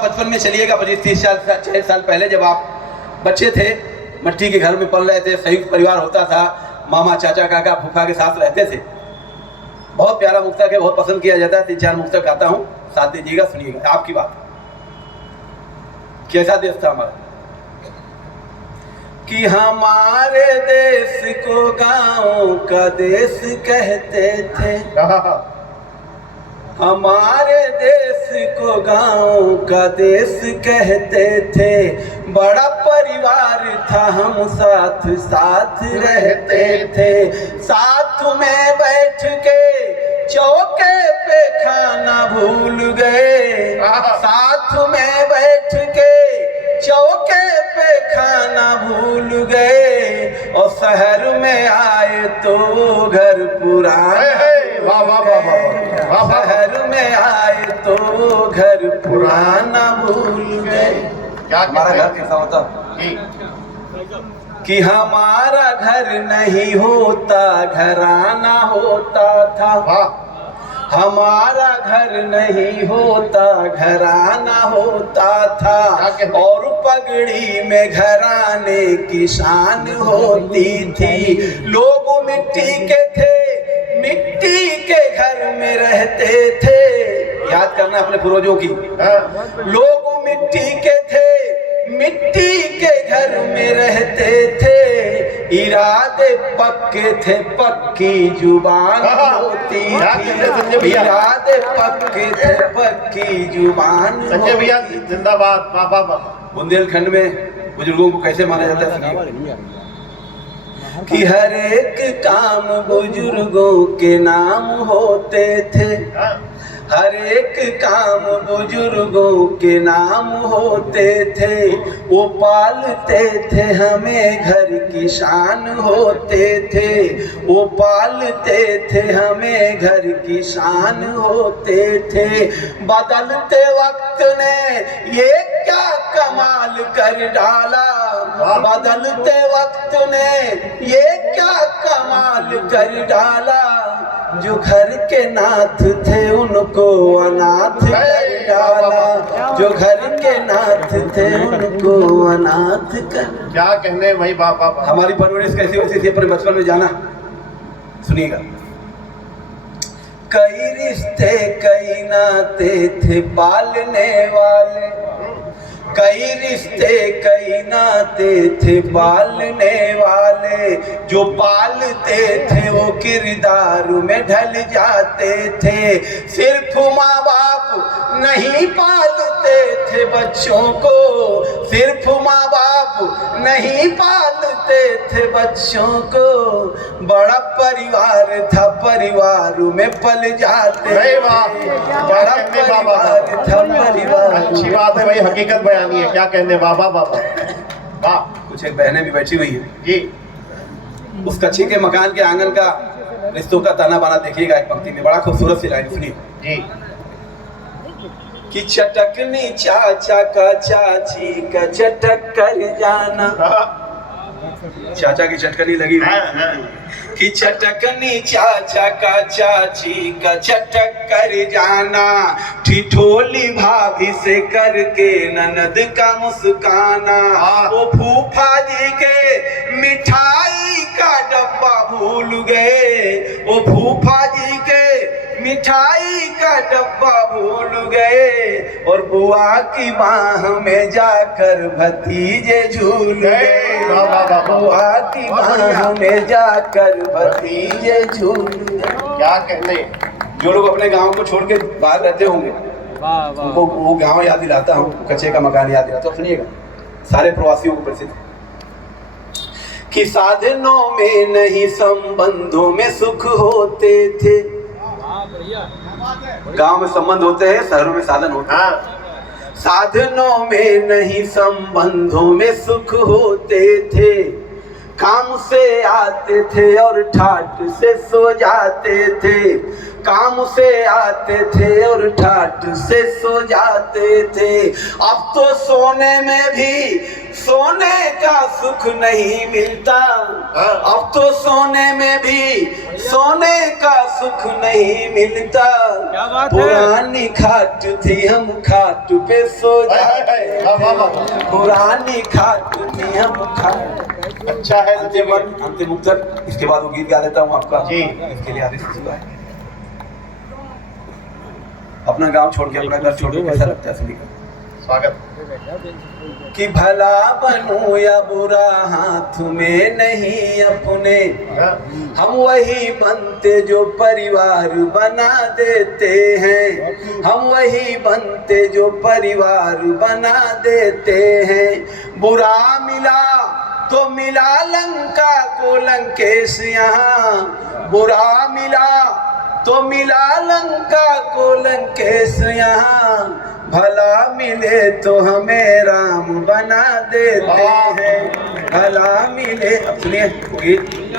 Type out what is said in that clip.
बचपन में चलिएगा 25-30 साल 40 साल पहले, जब आप बच्चे थे, मट्टी के घर में पल रहे थे, संयुक्त परिवार होता था, मामा चाचा काका फूफा के साथ रहते थे। बहुत प्यारा मुक्तक है, बहुत पसंद किया जाता है। 3-4 मुक्तक गाता हूँ, साथ दीजिएगा, सुनिएगा। आपकी बात, कैसा देश था हमारा कि हमारे देश को गाँव का देश कहते थे, हमारे देश को गाँव का देश कहते थे। बड़ा परिवार था, हम साथ साथ रहते थे। साथ में बैठ के चौके पे खाना भूल गए, साथ में बैठ के चौके पे खाना भूल गए। और शहर में आए तो घर पुराना, शहर में आए तो घर पुराना भूल गए। हमारा घर कैसा होता कि हमारा घर नहीं होता, घराना होता था। हमारा घर नहीं होता, घराना होता था। और पगड़ी में घराने की शान होती थी। लोग मिट्टी के थे, मिट्टी के घर में रहते थे। याद करना अपने पूर्वजों की। लोग मिट्टी के थे, मिट्टी के घर में रहते थे। इरादे पक्के थे, पक्की जुबान होती थी। इरादे पक्के थे, पक्की जुबान। संजय भैया जिंदाबाद। बुंदेलखंड में बुजुर्गों को कैसे माना जाता है कि हर एक काम बुजुर्गों के नाम होते थे। हर एक काम बुजुर्गों के नाम होते थे। वो पालते थे हमें, घर की शान होते थे। वो पालते थे हमें, घर की शान होते थे। बदलते वक्त ने ये क्या कमाल कर डाला, बदलते वक्त ने ये क्या कमाल कर डाला। जो घर के नाथ थे उनको अनाथ कर डाला, जो घर के नाथ थे उनको अनाथ कर। क्या कहने भाई बाबा। हमारी परवरिश कैसी वैसी थी अपने बचपन में, जाना सुनिएगा। कई रिश्ते कई नाते थे पालने वाले, कई रिश्ते कई नाते थे पालने वाले। जो पालते थे वो किरदार में ढल जाते थे। सिर्फ माँ बाप नहीं पालते थे बच्चों को, सिर्फ माँ बाप नहीं पालते थे बच्चों को। बड़ा परिवार था, परिवार में पल जाते थे। बड़ा परिवार था, परिवार। अच्छी बात है भाई, हकीकत बयानी है। क्या कहने बाबा वाह। कुछ एक बहनें भी बैठी हुई है जी। उस कच्ची के मकान के आंगन का रिश्तों का ताना बाना देखिएगा एक पंक्ति में, बड़ा खूबसूरत सी लाइन सुनिए जी। कि चटकनी चाचा का चाची का चटक कर जाना। चाचा की चटकनी लगी हुई कि चटकनी चाचा का चाची का चटक कर जाना। ठिठोली भाभी से करके ननद का मुस्काना। वो फूफा जी के मिठाई का डब्बा भूल गए, वो फूफा जी के मिठाई का डब्बा भूल गए। और बुआ की बाह में जाकर भतीजे झूल गए, बुआ की बाह में जाकर भतीजे झूल गए। क्या कहने। जो लोग अपने गांव को छोड़ के बाहर रहते होंगे उनको वो गांव याद दिलाता हूँ, कच्चे का मकान याद दिलाता हूँ। सुनिएगा, सारे प्रवासियों को प्रसिद्ध कि साधनों में नहीं संबंधों में सुख होते थे। गांव में संबंध होते हैं, शहरों में साधन होते हैं। साधनों में नहीं संबंधों में सुख होते थे। काम से आते थे और ठाट से सो जाते थे। काम से आते थे और ठाट से सो जाते थे। अब तो सोने में भी सोने का सुख नहीं मिलता, अब तो सोने में भी सोने का सुख नहीं मिलता। क्या बात है? पुरानी खाट थी हम खाट पे सो जाते, वाह, वाह, वाह। पुरानी खाट थी हम खाट। अच्छा है अंतिम उत्तर, इसके बाद वो गीत गा देता हूँ आपका जी। इसके लिए आदेश हुआ है। अपना गांव छोड़ के अपना घर छोड़ के कैसा लगता है सुनिएगा। स्वागत। कि भला बनूं या बुरा हाथ में नहीं अपने, हम वही बनते जो परिवार बना देते हैं, हम वही बनते जो परिवार बना देते हैं। बुरा मिला तो मिला लंका को लंकेश यहाँ, बुरा मिला तो मिला लंका को लंकेश यहाँ, भला मिले तो हमें राम बना देते हैं, भला मिले। अब सुनिए गीत।